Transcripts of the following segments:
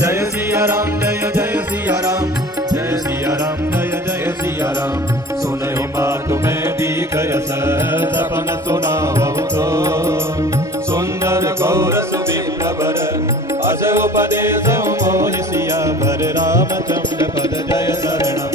जय सिया राम, जय जय सिया राम, जय सिया राम, जय जय सिया राम। सुनहि बात में दीख यस सपन सुनावहु तो, सुंदर गौर सुविप्रवर अस उपदेश मोहि सियावर रामचंद्र पद जय शरणम।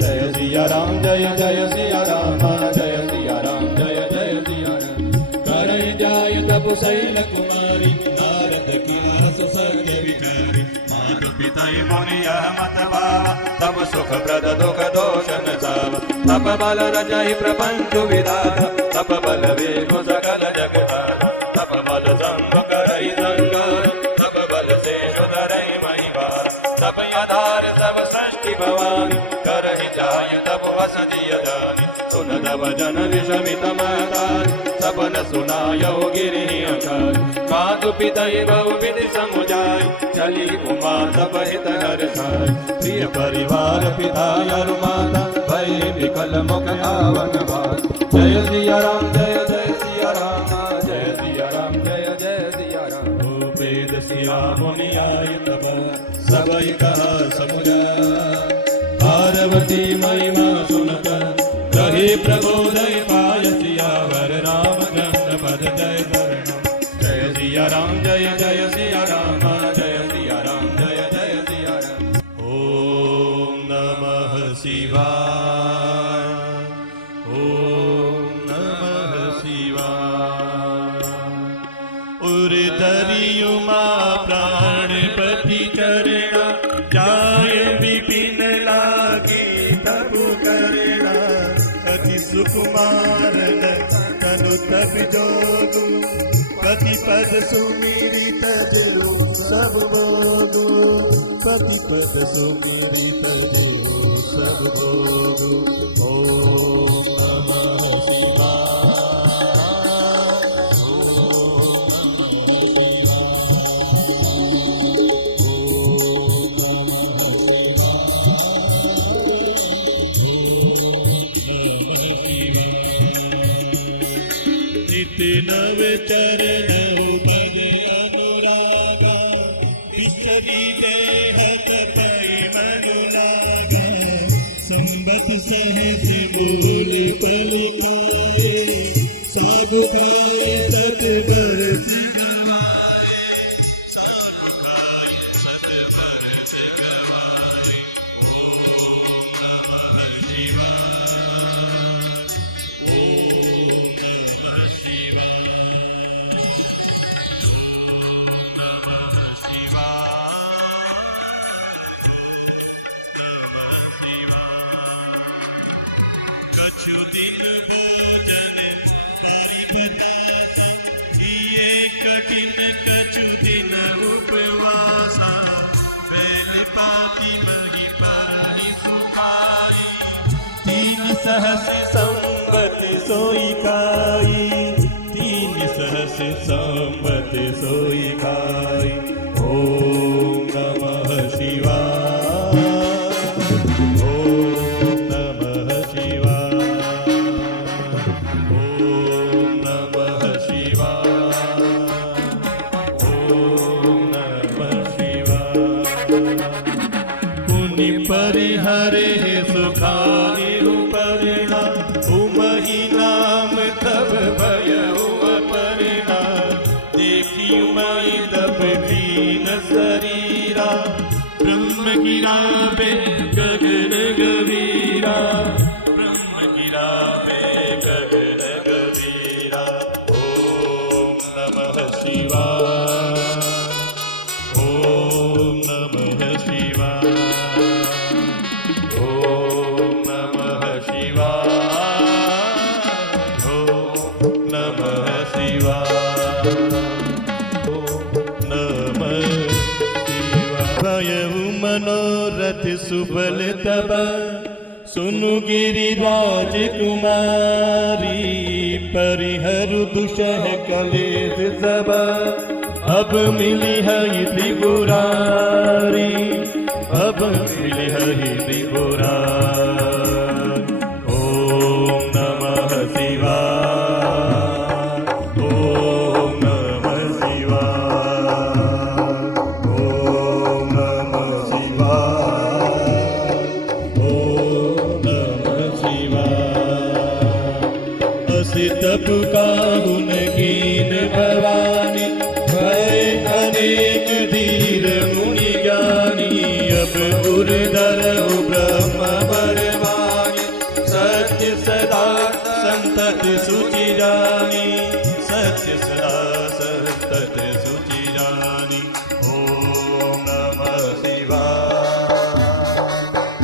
जय सिया राम, जय जय सिया राम, जय सिया राम, जय जय सिया राम। करहि जाय तप शैल कुमारी, नारद की सुसर्ग विचारी। मातु पिता मुनि मत भावा, तब सुख प्रद दुख दोषन साव। तप बल रजहि प्रपंच विधाता, तप बल वेगु सकल जगताता। तप बल संग करहि संगार, तप बल से सुधरहि महिवार। तप आधार सब सृष्टि भवानी, करहि जाय तप वस जिय जानी। सुन तब जन विषमित महतारी, सपन सुनायो गिरि अकाल। मातु पिता बहु विधि समुझाई, चली उमा तब हित हर साई। प्रिय परिवार पिता अरु माता, भय विकल मुख आवन बात। जय सिया राम, जय जय सिया राम, जय सिया राम, जय जय सिया राम। वेद सिया मुनि आय तब, सबई कहा समुझाई। पार्वती महिमा सुनत, कहि प्रबोधय पाय सियावर रामचंद्र पद जय शरणम। जय सिया राम, जय जय सिया राम, जय सिया राम, जय जय सिया राम। ओम नमः शिवाय, ओम नमः शिवाय। उर्धरि उमा प्राणपति चरणा, जाय विपिन लागे तबु करणा। अति सुकुमार तनु तब जोगु, पति पद सुमिरी तजु सब बोधु। पति पद सुमिरी तजु सब बोधु। ओम नमः नव चरण पद अनुरागा, विचरी देह तपै मनु लागा। संबत सहस मूल फल खाए, सागु खाए सत बरस गवाए। सागु खाए सत बरस गवाए। ओम नमः शिवाय, ओम नमः शिवाय, ओम नमः शिवाय, नमः शिवाय। कछु दिन भोजन पाई बतासा, किए कठिन कछु दिन उपवासा। बैल पाती मही परहि सुखाई, तीन सहस संबत सोई खाई। तीन सहस संबत सोई खाई। ओम नमः शिवाय, ओम नमः शिवाय, ओम नमः शिवाय, ओम नमः शिवाय। पुनि परिहरे सुखानि उपरिणा, उमहि नाम तब भयउ अपरिणा। देखी उमहि तब दीन शरीरा, ब्रह्म गिरावे गगन गवीरा। ब्रह्म गिरावे गगन गवीरा। ओम नमः शिवाय, ओम नमः शिवाय, ओम नमः शिवाय, ओम नमः शिवाय, ओम नमः शिवाय। भयउ मनोरथ सुबल तब, सुनु गिरिराज कुमारी। परिहरु दुषह कलेश सब, अब मिली है त्रिपुरारी। अब मिली है त्रिपुरारी। ओम नमः शिवाय, ओम नमः शिवाय, ओम नमः दुर्धर ब्रह्म बरवानी सत्य सदा संतत सुचि जानी सत्य सदा संतत सुचि जानी। ओम नमः शिवाय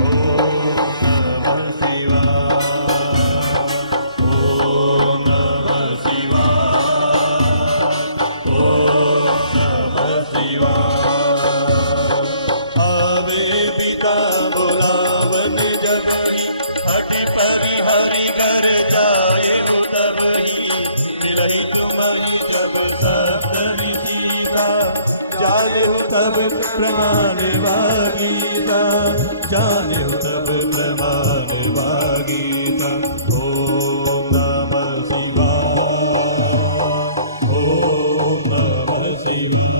ओम नमः शिवाय ओम नमः शिवाय ओम नमः शिवाय। आवे पिता बुलावत जमहि हठ परिहरि घर जाए उदमहि जिलहि तुमहि जब सप्तहि सीता जाने तब प्रमाण वागीता जाने तब प्रमाण वागीता। ओम नमः शिवाय ओम नमः शिवाय।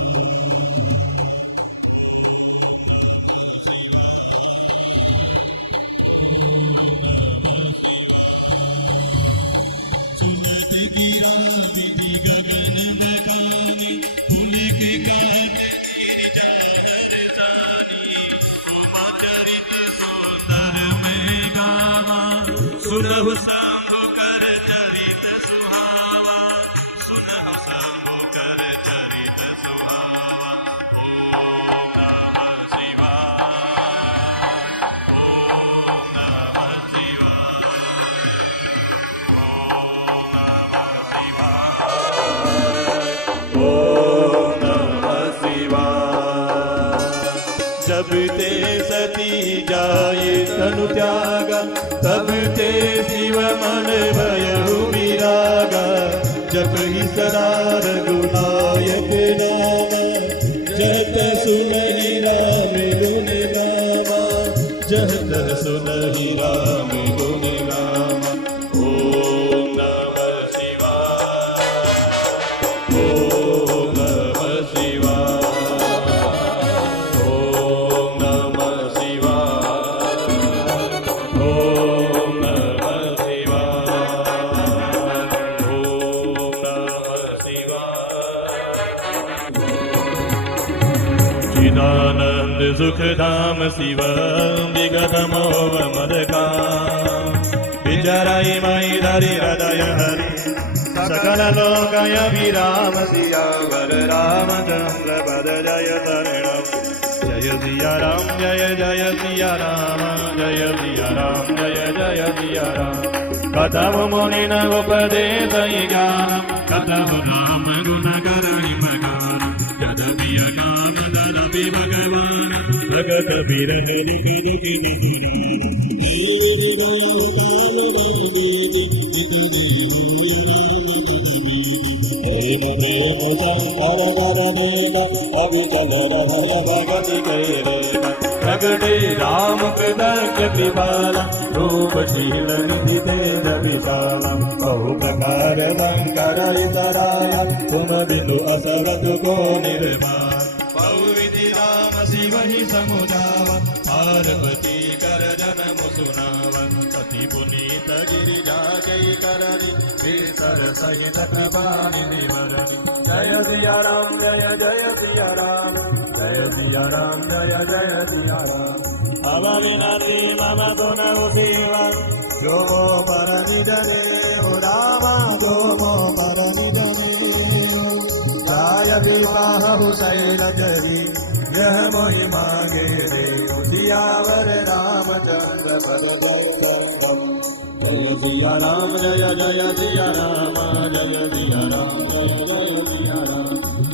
सुनत गिरा विधि गगन बखानी पुलक काट गिरिजा हरसानी उमा चरित सुंदर में गावा सुनहु शंभु कर चरित सुहावा सुनहु शंभु कर चरित सुहावा। ओम नमः शिवाय ओम नमः शिवाय ओम नमः शिवाय। जब ते सती जाए तनु त्यागा तब ते शिव मन भयउ विरागा जप ही सदा रघुनायक नामा जत सुनहि राम गुण गावा जत सुनहि राम गुण गावा। ओम नमः शिवाय ओम नमः शिवाय ओम नमः शिवाय ओम नमः शिवाय ओम नमः शिवाय। चिदानंद सुख धाम शिव विगत मोह मद काम विचाराई माई धरि हृदय हरि सकल लोकय विराम सियावर रामचंद्र पद जय शरणम। जय सिया राम जय जय सिया राम जय सिया राम जय जय सिया राम। कथम मुनि न उपदेश ज्ञान कथम राम गुण करहि मगान यदपि अकाम तदपि भगवान भगत विरह लिख दुखि प्रगटे राम कृतज्ञ कृपाला रूपशील निधि तेज विशाला बहु प्रकार शंकर इतराया तुम बिनु असरत को निर्माण। बहुविधि राम शिव ही समुदावा पार्वती कर जन्म सुनावा सती पुनीत गिरिजा जय करनी श्रीकर सहित कृपानि निवरनी। जय सिया राम जय जय सिया राम जय सिया राम जय जय सिया राम। अवनि नदी मम गुण उसीवा जो मो पर निधने हो रामा जो मो पर निधने गाय विवाह हुसैन जरी यह मोहि मांगे रे सियावर रामचंद्र पद जय करम। जय सिया राम जय जय सिया राम जय सिया राम जय जय सिया राम।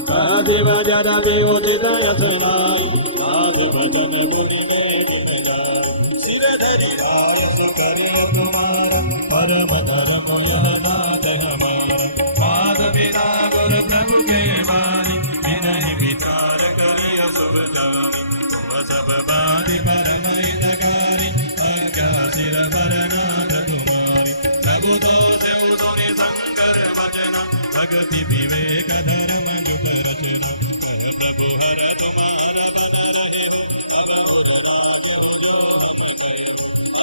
राजीव जदा विउदित यशनाई नाथ भजन मुनि में जिन जाय सिर धरि राय सुकर तुम्हारा परम धर्म यह नाथ हमारा। पाद बिना गुर प्रभु के वाणी विनहि विचार करिय शुभ जानी तुम सब बाति परम हितकारी आज्ञा सिर पर नाथ तुम्हारी। प्रभु तो से सुनि शंकर वचन भक्ति विवेक धर्म जुग रचना कह प्रभु हर तुम्हारा बन रहे हो अब उर राज हो जो हम करे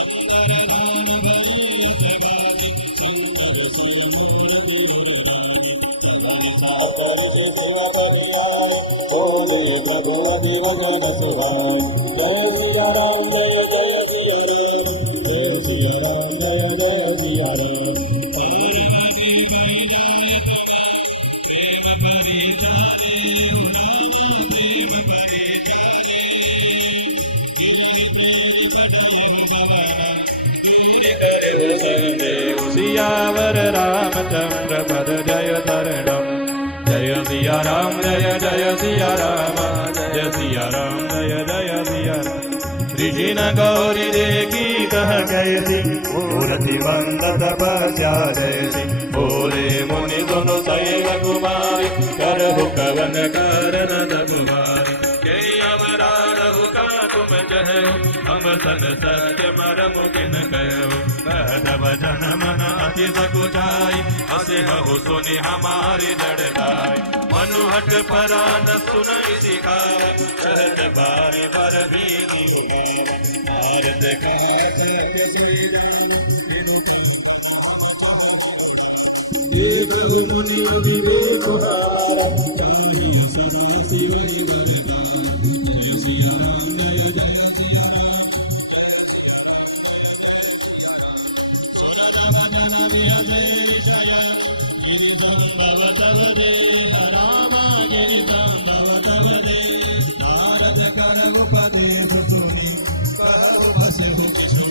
अंदर दान भरी सेवाजी सुंदर स्वयं मूर्ति उर रानी चंदन साकर से सेवा बलिया बोले प्रभु सियावर रामचंद्र पद जय शरणम जय सिया राम जय जय सिया राम जय सिया राम जय जय सिया ऋषि न गौरी देखी कह कैसी मूर्ति बंद तपस्या जैसी बोले मुनि दोनों शैव कुमारी करहु कवन कारण कुमारी जय अमरा रहु का तुम जहो हम सन सत्य मरम किन कहो कहत वचन मन अति सकुचाई हसे हु सुनि हमारी जड़ताई मनुहट परान सुनई सिखावा कहत बार बर भीनी भारत कहत बहु मुनि विवेक हारा चाहिए सदा शिवहि वरदान जय सिया राम जय जय सिया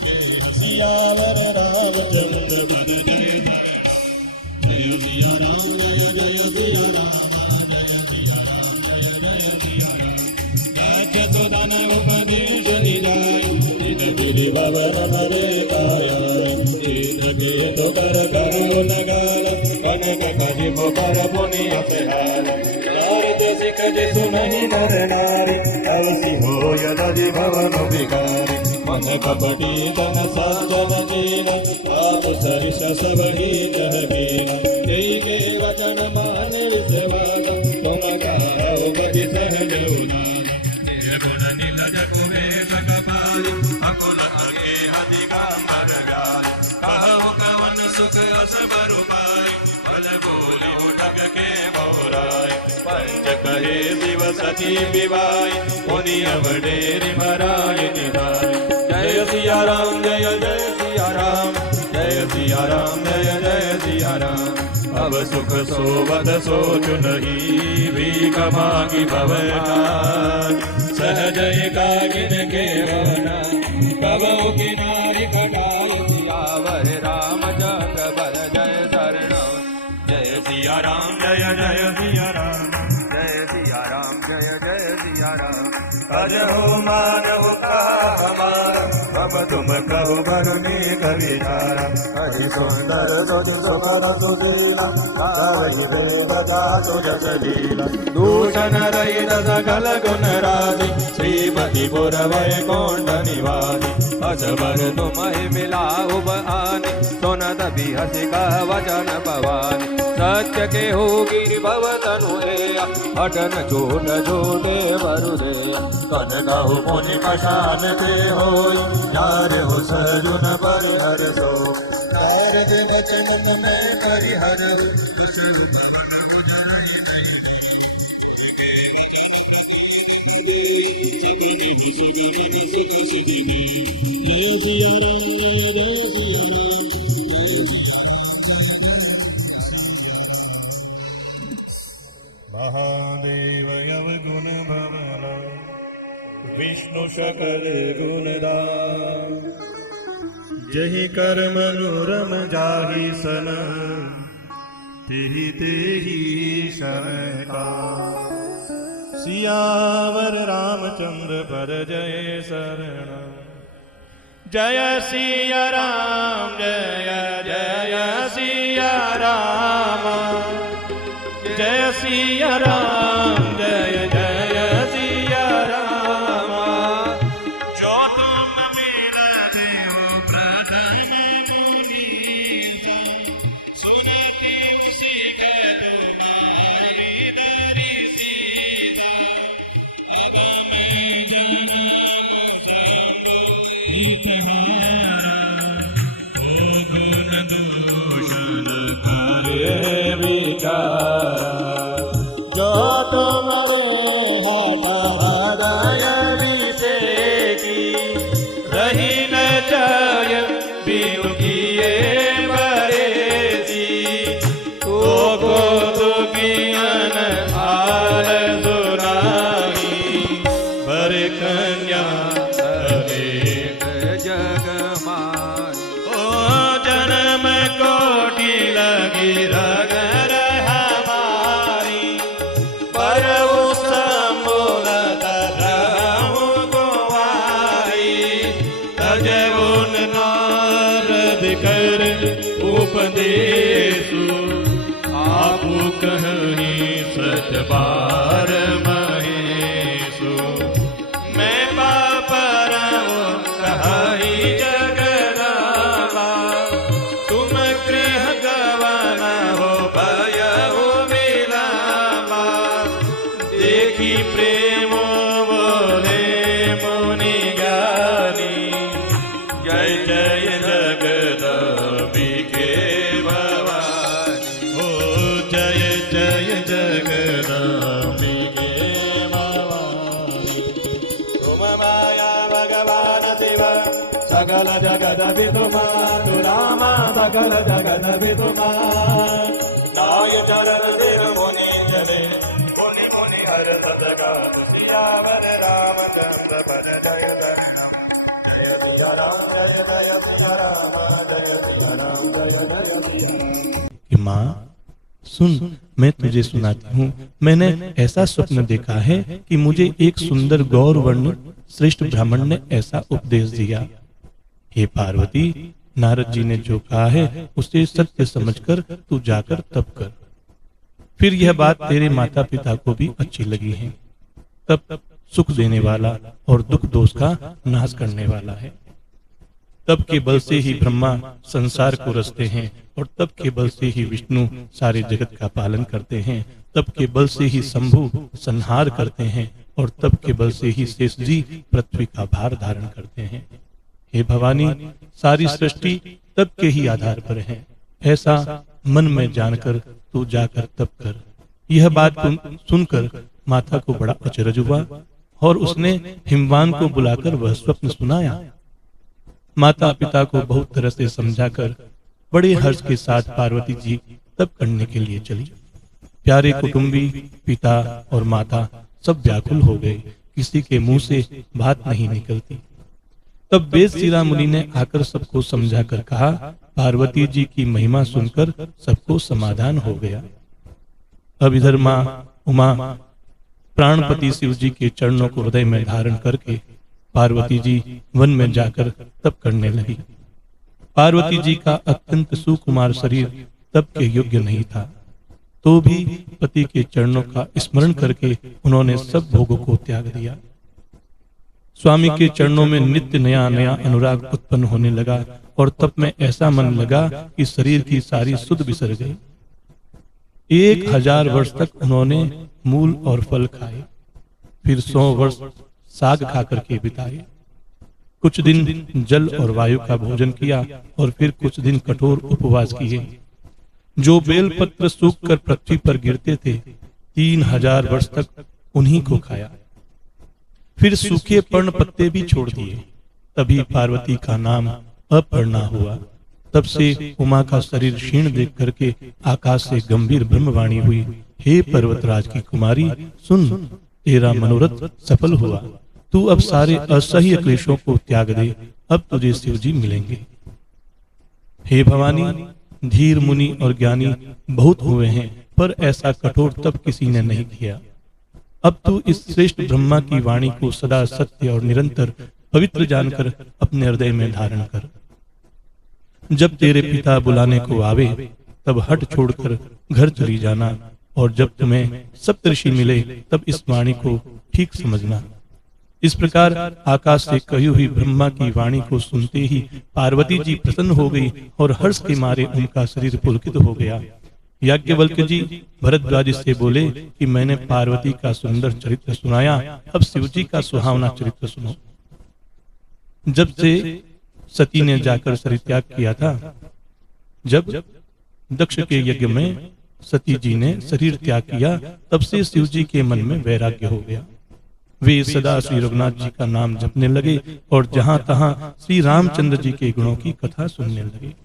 सियावर रामचंद्र पद जय जय सिया राम जय जय सिया राम जय सिया राम जय जय सिया राम सुदन उपदेश दिलाय गिरि भवन हरे काया के तो कर करो नगाल कनक कजिब पर पुनि अपहार नारद सिख जे सुनहि नर नारी अवसि हो यदि भवन विकारी मन कपटी तन सज्जन दीन आप सरिस सब ही जह बीन जय के वचन मान विश्वास तुम कहो गति सहज उदान गुण नीलज कुबेर कपाली अकुल अगे अधिकांबर गाली कहु कवन सुख असबर पाई बल बोले उठक के मोराय पंच कहे शिव सती विवाई मुनि अवडेरि मराय निधाय जय सिया राम जय जय सिया राम जय सिया राम जय जय सिया राम अब सुख सोवत सोच नहीं भीख मांगी भवनान सहज एकाकिन केवना कबहु किनारी खटाई सियावर रामचंद्र बल जय शरणम जय सिया राम जय जय सिया राम जय सिया राम जय जय सिया राम अजहो मानव का हमारा अब तुम कहो भरने कविचारा अति सुंदर तुझ सुखद सुशीला कवि वेद जासु जस लीला दूषण रहित सकल गुण राशि श्रीमती पुर वैकुंठ निवासी अजबर तुम्हें मिलाऊ बआनी सुनत बिहसि कह वचन भवानी सत्य के हो गिरि भवतनु हटन चोट जोटे वरुदे कन कहु मुनि पशान ते होई यार हो सजुन परिहर सो कारज वचन में परिहर कुछ उपवन गुजरई नहीं सबनि सुख सिद्धि जय सिया राम जय जय सिया राम महादेव अवगुण भवना विष्णु सकल गुणदान जहि कर मनोरम जाहि सन तेहि तेहि समय का सियावर रामचंद्र पर जय शरण जय सिया राम जय जय सिया राम जय सिया राम जय जय सिया राम जो तुम मेरा देव प्रधान मुनीसा सुनती उसी का तुम्हारी दरी सीता अब मैं जन्म संगो हितहारा ओ गुण दूषण कार्य विकार जो तुम्हारे हाथ कन्या अनेक जग माई। ओ जन्म कोटि लगी रगर हमारी, पर उस मूलत रहूं कुंवारी। तजे उन नारद कर उपदेशु, आप कहीं सच बार महेशु। मैं पापर कहीं जगदावा, तुम गृह गवन हो भयहु मिलावा। देखी प्रेम बोले मुनि ज्ञानी, जय जय जगदम्बिके भवानी। ओ जय जय जगदम्बिके भवानी। तुम माया भगवान शिव, सकल जगत विदुमा। तु रामा सकल जगत विदुमा। नाय चरण देव मुनि जने, मुनि मुनि हरत जगत सियावर रामचंद्र पद जय जय। जय सिया राम जय जय सिया राम, जय सिया राम जय जय सिया राम। कि माँ सुन, मैं तुझे सुनाती हूँ। मैंने ऐसा स्वप्न देखा है कि मुझे एक सुंदर गौर वर्ण श्रेष्ठ ब्राह्मण ने ऐसा उपदेश दिया। हे पार्वती, नारद जी ने जो कहा है उसे सत्य समझकर तू जाकर तप कर। फिर यह बात तेरे माता पिता को भी अच्छी लगी है। तप सुख देने वाला और दुख दोष का नाश करने वाला है। तप के बल से ही ब्रह्मा संसार को रचते हैं, और तप के बल से ही विष्णु सारे जगत का पालन करते हैं। तप के बल से ही शंभु संहार करते हैं, और तप के बल से ही शेष जी पृथ्वी का भार धारण करते हैं। हे भवानी, सारी सृष्टि तप के ही आधार पर है। ऐसा मन में जानकर तू जाकर तप कर। यह बात सुनकर माता को बड़ा अचरज हुआ, और उसने हिमवान को बुलाकर वह स्वप्न सुनाया। माता पिता को बहुत तरह से समझाकर बड़े हर्ष के साथ पार्वती जी तप करने के लिए चली। प्यारे कुटुंबी पिता और माता सब व्याकुल हो गए, किसी के मुंह से बात नहीं निकलती। तब वेद शिरा मुनि ने आकर सबको समझाकर कहा, पार्वती जी की महिमा सुनकर सबको समाधान हो गया। अब इधर माँ उमा प्राणपति शिव जी के चरणों को हृदय में धारण करके पार्वती जी वन में जाकर तप करने लगी। पार्वती जी का अत्यंत सुकुमार शरीर तप के योग्य नहीं था, तो भी पति के चरणों का स्मरण करके उन्होंने सब भोगों को त्याग दिया। स्वामी के चरणों में नित्य नया नया अनुराग उत्पन्न होने लगा, और तप में ऐसा मन लगा कि शरीर की सारी सुध बिसर गई। 1000 वर्ष तक उन्होंने मूल और फल खाए, फिर 100 वर्ष साग खाकर के बिताए। कुछ दिन जल और वायु का भोजन किया, और फिर कुछ दिन कठोर उपवास किए। जो बेलपत्र सूख कर पृथ्वी पर गिरते थे, 3000 वर्ष तक उन्हीं को खाया। फिर सूखे पर्ण पत्ते भी छोड़ दिए। तभी पार्वती का नाम अपर्णा हुआ। तब से उमा का शरीर क्षीण देख करके आकाश से गंभीर ब्रह्मवाणी हुई, हे पर्वतराज की कुमारी, सुन, तेरा मनोरथ सफल हुआ। तू अब सारे असह्य क्लेशों को त्याग दे, अब तुझे शिव जी मिलेंगे। हे भवानी, धीर मुनि और ज्ञानी बहुत हुए हैं, पर ऐसा कठोर तप किसी ने नहीं किया। अब तू इस श्रेष्ठ ब्रह्मा की वाणी को सदा सत्य और निरंतर पवित्र जानकर अपने हृदय में धारण कर। जब तेरे पिता बुलाने को आवे, तब हट छोड़कर घर चली जाना, और जब तुम्हें सप्तऋषि मिले तब इस वाणी को ठीक समझना। इस प्रकार आकाश से कही हुई ब्रह्मा की वाणी को सुनते ही पार्वती जी प्रसन्न हो गई, और हर्ष के मारे उनका शरीर पुलकित हो गया। याज्ञवल्क्य जी भरद्वाज से बोले कि मैंने पार्वती का सुंदर चरित्र सुनाया, अब शिव जी का सुहावना चरित्र सुनो। जब से सती ने जाकर शरीर त्याग किया था, जब दक्ष के यज्ञ में सती जी ने शरीर त्याग किया, तब से शिव जी के मन में वैराग्य हो गया। वे सदा श्री रघुनाथ जी का नाम जपने लगे, और जहां तहां श्री रामचंद्र जी के गुणों की कथा सुनने लगे।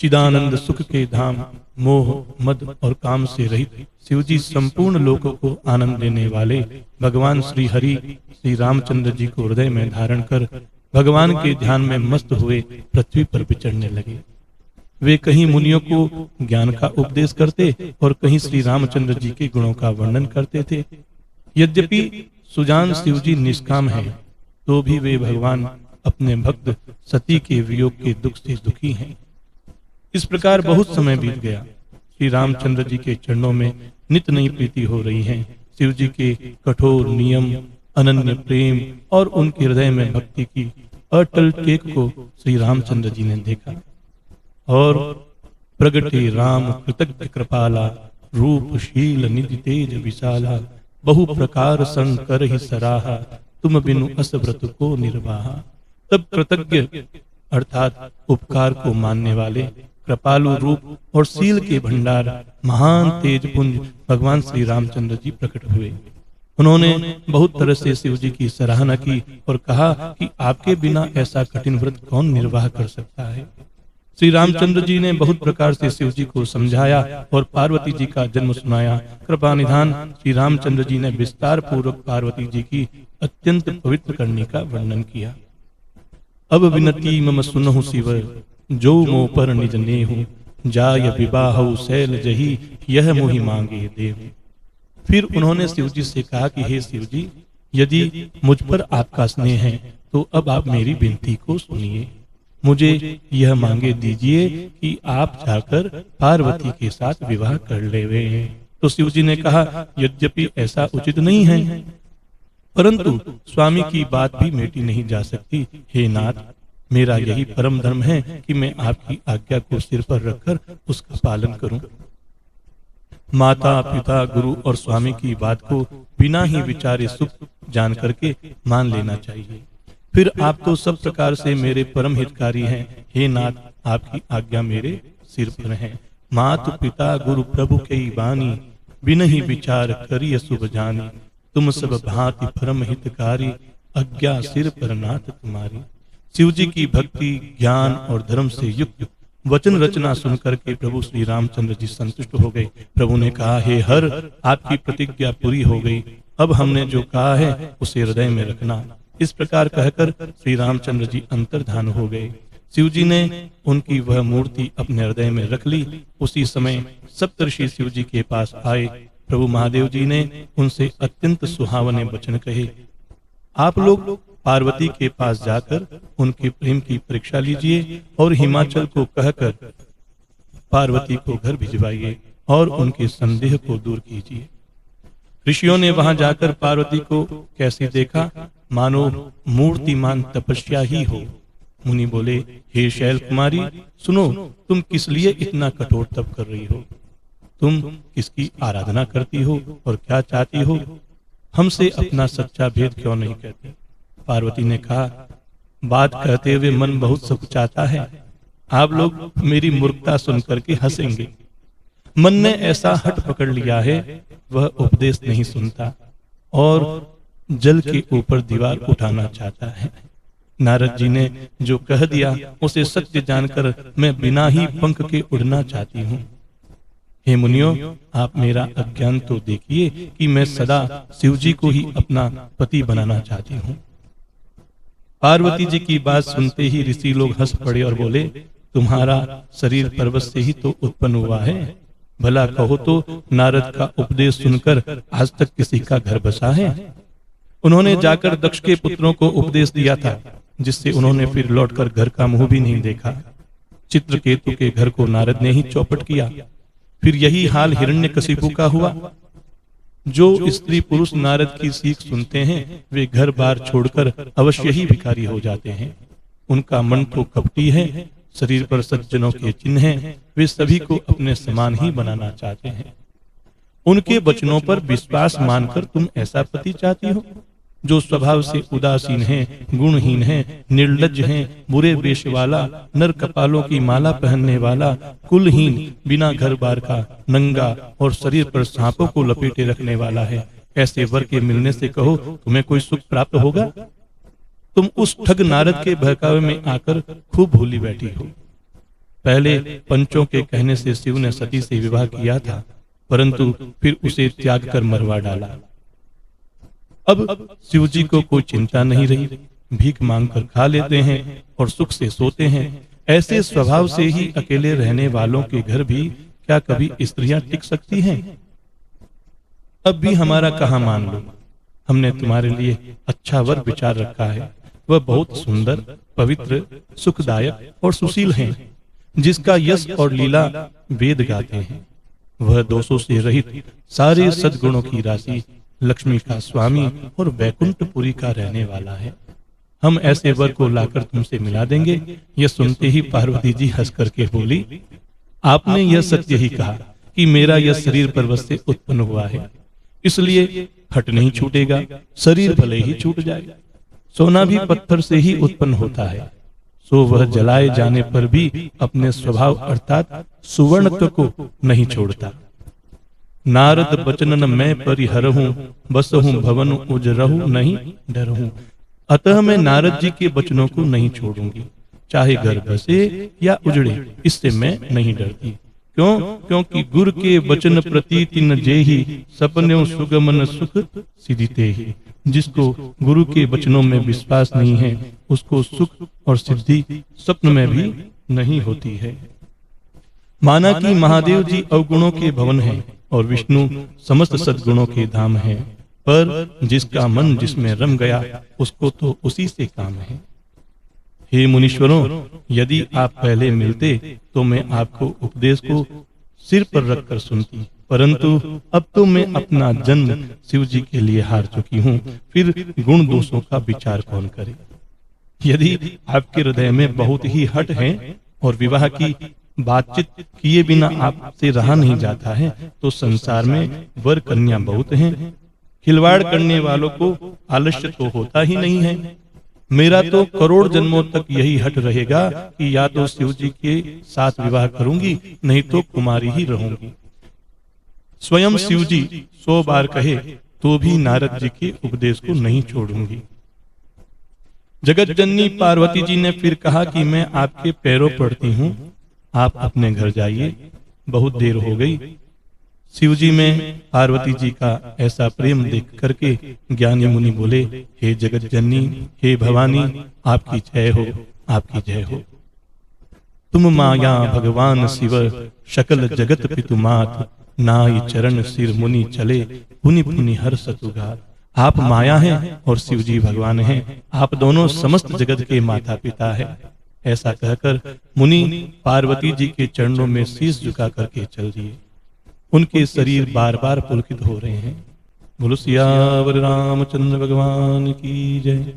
चिदानंद सुख के धाम, मोह मद और काम से रहित शिवजी संपूर्ण लोकों को आनंद देने वाले भगवान श्री हरि श्री रामचंद्र जी को हृदय में धारण कर भगवान के ध्यान में मस्त हुए पृथ्वी पर विचरने लगे। वे कहीं मुनियों को ज्ञान का उपदेश करते और कहीं श्री रामचंद्र जी के गुणों का वर्णन करते थे। यद्यपि सुजान शिवजी निष्काम है, तो भी वे भगवान अपने भक्त सती के वियोग के दुख से दुखी हैं। इस प्रकार बहुत समय बीत गया। श्री रामचंद्र जी के चरणों में नित नई प्रीति हो रही है। शिव जी के कठोर नियम, अनन्य प्रेम और उनके हृदय में भक्ति की अटल टेक को श्री रामचंद्र जी ने देखा और प्रगटे राम कृतज्ञ कृपाला, रूपशील निधि तेज विशाला, बहु प्रकार संकर ही सराहा, तुम बिनु अस व्रत को निर्वाहा। तब कृतज्ञ अर्थात उपकार को मानने वाले, कृपालु रूप और शील के भंडार, महान तेज पुंज भगवान श्री रामचंद्र जी प्रकट हुए। उन्होंने बहुत तरह से शिव जी की सराहना की और कहा कि आपके बिना ऐसा कठिन व्रत कौन निर्वाह कर सकता है। श्री रामचंद्र जी ने बहुत प्रकार से शिव जी को समझाया और पार्वती जी का जन्म सुनाया। कृपा निधान श्री रामचंद्र जी ने विस्तार पूर्वक पार्वती जी की अत्यंत पवित्र करने का वर्णन किया। अब विनती मम सुनहु शिव, जो मोह पर निज नेहु, जाय विवाहु शैल जही, यह मोहि मांगे देहु। फिर उन्होंने शिव जी से कहा कि हे शिव जी, यदि मुझ पर आपका स्नेह है तो अब आप मेरी विनती को सुनिए। मुझे यह मांगे दीजिए कि आप जाकर पार्वती के साथ विवाह कर लेवे। तो शिव जी ने कहा, यद्यपि ऐसा उचित नहीं है, परंतु स्वामी की बात भी मेटी नहीं जा सकती। हे नाथ, मेरा यही परम धर्म है कि मैं आपकी आज्ञा को सिर पर रखकर उसका पालन करूं। माता पिता गुरु और स्वामी की बात को बिना ही विचारे सुख जान करके मान लेना चाहिए। फिर आप तो सब प्रकार से मेरे परम हितकारी हैं। हे नाथ, आपकी आज्ञा मेरे सिर पर है। मात पिता गुरु प्रभु के बानी, बिन ही विचार करिय शुभ जानी, तुम सब भांति परम हितकारी, आज्ञा सिर पर नाथ तुम्हारी। शिव जी की भक्ति, ज्ञान और धर्म से युक्त वचन रचना सुनकर के प्रभु श्री रामचंद्र जी संतुष्ट हो गए। प्रभु ने कहा, हे हर, आपकी प्रतिज्ञा पूरी हो गई। अब हमने जो कहा है उसे हृदय में रखना। इस प्रकार कहकर श्री रामचंद्र जी अंतर्धान हो गए। शिव जी ने उनकी वह मूर्ति अपने हृदय में रख ली। उसी समय सप्तर्षि शिव जी के पास आए। प्रभु महादेव जी ने उनसे अत्यंत सुहावने वचन कहे। आप लोग पार्वती के पास जाकर उनके प्रेम की परीक्षा लीजिए और हिमाचल को कहकर पार्वती को घर भिजवाइए और उनके संदेह को दूर कीजिए। ऋषियों ने वहां जाकर पार्वती को कैसे देखा, मानो मूर्तिमान तपस्या ही हो। मुनि बोले, हे शैल कुमारी, सुनो, तुम किस लिए इतना कठोर तप कर रही हो? तुम किसकी आराधना करती हो और क्या चाहती हो? हमसे अपना सच्चा भेद क्यों नहीं कहती? पार्वती ने कहा, बात कहते हुए मन बहुत सुख चाहता है। आप लोग मेरी मूर्खता सुनकर के हंसेंगे। मन ने ऐसा हट पकड़ लिया है, वह उपदेश नहीं सुनता और जल के ऊपर दीवार उठाना चाहता है। नारद जी ने जो कह दिया उसे सत्य जानकर मैं बिना ही पंख के उड़ना चाहती हूँ। हे मुनियों, आप मेरा अज्ञान तो देखिए कि मैं सदा शिव जी को ही अपना पति बनाना चाहती हूँ। पार्वती जी की बात सुनते ही ऋषि लोग हंस पड़े और बोले, तुम्हारा शरीर पर्वत से ही तो उत्पन्न हुआ है। भला कहो तो नारद का उपदेश सुनकर आज तक किसी का घर बसा है? उन्होंने जाकर दक्ष के पुत्रों को उपदेश दिया था, जिससे उन्होंने फिर लौटकर घर का मुंह भी नहीं देखा। चित्रकेतु के घर को नारद ने ही चौपट किया। फिर यही हाल हिरण्यकशिपु का हुआ। जो स्त्री पुरुष नारद की सीख सुनते हैं वे घर बार छोड़कर अवश्य ही भिखारी हो जाते हैं। उनका मन तो कपटी है, शरीर पर सज्जनों के चिन्ह हैं, वे सभी को अपने समान ही बनाना चाहते हैं। उनके वचनों पर विश्वास मानकर तुम ऐसा पति चाहती हो जो स्वभाव से उदासीन है, गुणहीन है, निर्लज्ज है, बुरे वेश वाला, नर कपालों की माला पहनने वाला, कुलहीन, बिना घर बार का, नंगा और शरीर पर सांपों को लपेटे रखने वाला है। ऐसे वर के मिलने से कहो तुम्हें कोई सुख प्राप्त होगा? तुम उस ठग नारद के बहकावे में आकर खूब भूली बैठी हो। पहले पंचों के कहने से शिव ने सती से विवाह किया था, परंतु फिर उसे त्याग कर मरवा डाला। अब शिव जी को कोई चिंता नहीं रही, भीख मांग कर खा लेते हैं और सुख से सोते हैं। ऐसे स्वभाव से ही अकेले रहने वालों के घर भी क्या कभी स्त्रियां टिक सकती हैं? अब भी हमारा कहा मान लो, हमने तुम्हारे लिए अच्छा वर विचार रखा है। वह बहुत सुंदर, पवित्र, सुखदायक और सुशील है, जिसका यश और लीला वेद गाते हैं। वह दोषों से रहित, सारे सद्गुणों की राशि, लक्ष्मी का स्वामी और वैकुंठपुरी का रहने वाला है। हम ऐसे वर को लाकर तुमसे मिला देंगे। यह सुनते ही पार्वती जी हंस करके बोली, आपने यह सत्य ही कहा कि मेरा यह शरीर पर्वत से उत्पन्न हुआ है, इसलिए हट नहीं छूटेगा, शरीर भले ही छूट जाए। सोना भी पत्थर से ही उत्पन्न होता है, सो वह जलाए जाने पर भी अपने स्वभाव अर्थात सुवर्णत्व को नहीं छोड़ता। नारद बचनन मैं परिहरहूं, बसहूं भवन उजरहूं नहीं डरहूं। अतः मैं नारद जी के वचनों को नहीं छोड़ूंगी, चाहे घर बसे या उजड़े, इससे मैं नहीं डरती। क्यों? क्योंकि गुरु के वचन प्रति तिन जेहि, सपने सुगमन सुख सिद्धिते ही। जिसको गुरु के वचनों में विश्वास नहीं है, उसको सुख और सिद्धि स्वप्न में भी नहीं होती है। माना कि महादेव जी अवगुणों के भवन हैं और विष्णु समस्त सद्गुणों के धाम हैं, पर जिसका मन जिसमें रम गया, उसको तो उसी से काम है। हे मुनीश्वरों, यदि आप पहले मिलते तो मैं आपको उपदेश को सिर पर रखकर सुनती, परंतु अब तो मैं अपना जन्म शिव जी के लिए हार चुकी हूँ, फिर गुण दोषों का विचार कौन करे। यदि आपके हृदय में बहुत ही हट है और विवाह की बातचीत किए बिना आपसे रहा नहीं जाता है, तो संसार में वर कन्या बहुत हैं। खिलवाड़ करने वालों को आलस्य तो होता ही नहीं है। मेरा तो करोड़ जन्मों तक यही हट रहेगा कि या तो शिव जी के साथ विवाह करूंगी, नहीं तो कुमारी ही रहूंगी। स्वयं शिव जी 100 बार कहे तो भी नारद जी के उपदेश को नहीं छोड़ूंगी। जगत जननी पार्वती जी ने फिर कहा कि मैं आपके पैरों पड़ती हूँ, आप अपने घर जाइए, बहुत देर हो गई। शिव जी में पार्वती जी का ऐसा प्रेम देख करके ज्ञानी मुनि बोले, हे जगत जननी, हे भवानी, आपकी जय हो, आपकी जय हो। तुम माया भगवान शिव, सकल जगत पितु मात, नाई चरण सिर मुनि चले, पुनि पुनि हर सतुघात। आप माया हैं और शिव जी भगवान हैं, आप दोनों समस्त जगत के माता पिता है। ऐसा कहकर मुनि पार्वती जी के चरणों में शीश झुका करके चल दिए। उनके शरीर बार बार पुलकित हो रहे हैं। बोलो सियावर रामचंद्र भगवान की जय।